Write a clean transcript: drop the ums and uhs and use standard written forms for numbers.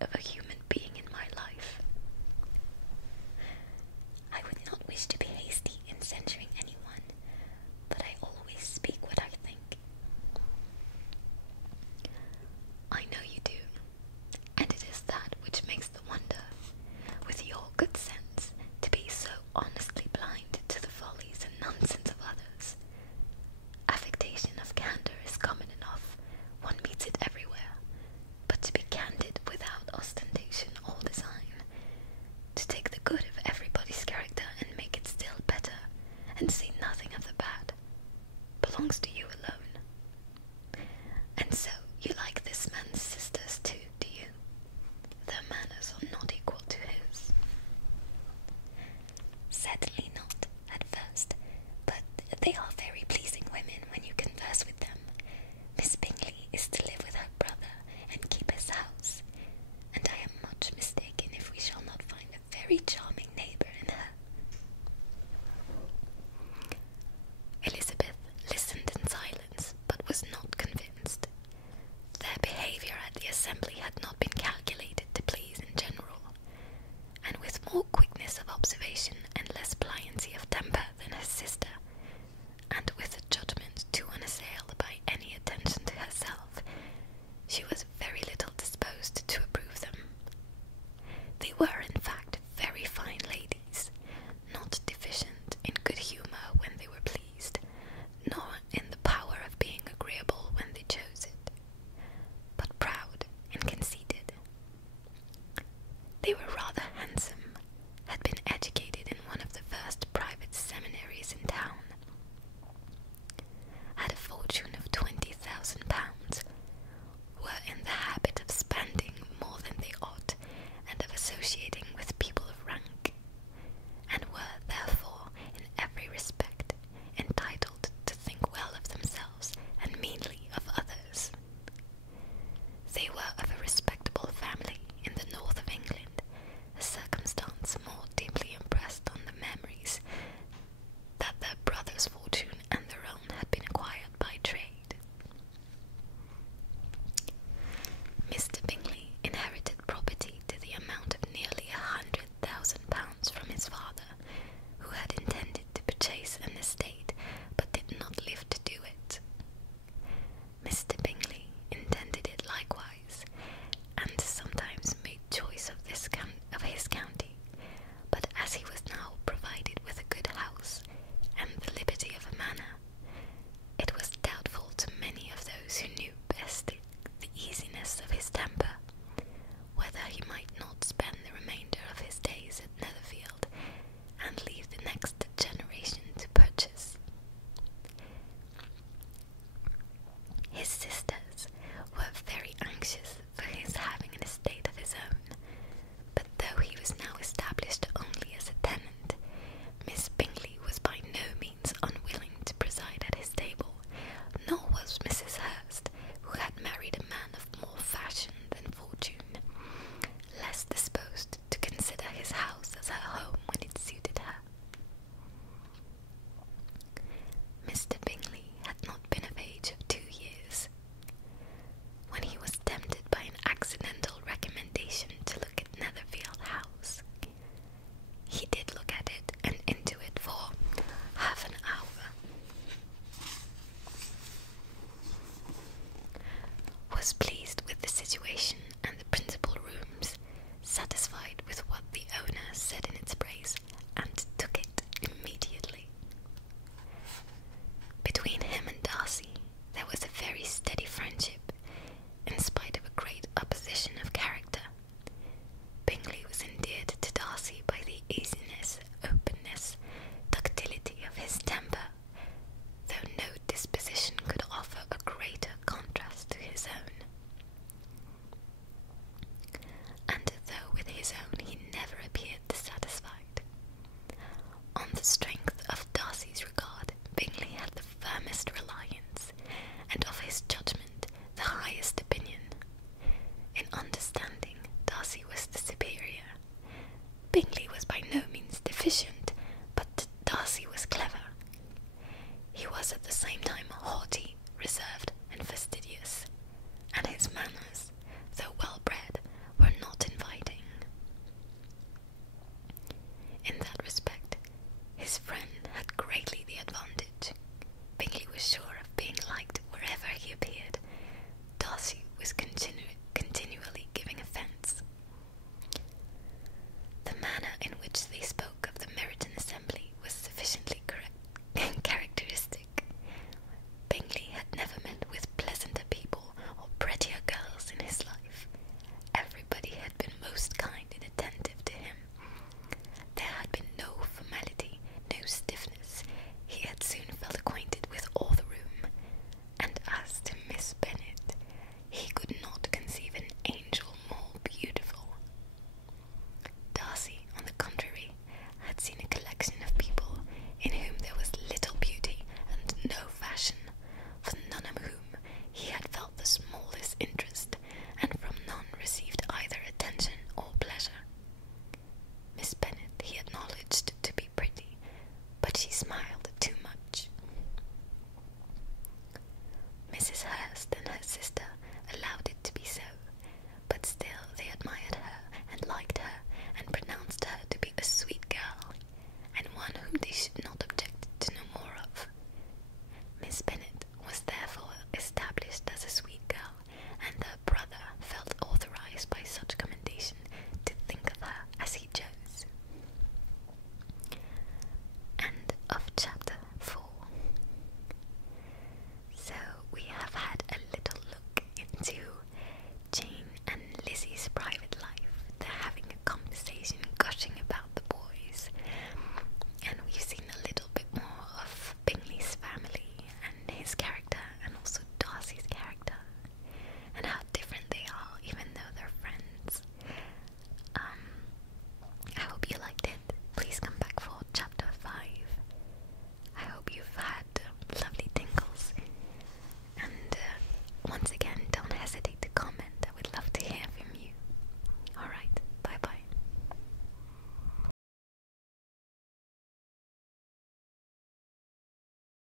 of a human being in my life. I would not wish to be hasty in censuring anyone, but I always speak what I think. I know you do, and it is that which makes the wonder, with your good sense, to be so honestly blind to the follies and nonsense of others. Affectation of candour is common enough, one meets it everywhere, but to be candid without ostentation or design, to take the good of everybody's character and make it still better, and say nothing of the bad, belongs to you alone. And so you like this man's sisters too, do you? Their manners are not equal to his. Certainly not, at first, but they are very pleasing women when you converse with them. Miss Bingley is to live with her brother and keep his house, and I am much mistaken if we shall not find a very charming neighbour in her. Elizabeth listened in silence, but was not convinced. Their behaviour at the assembly had not been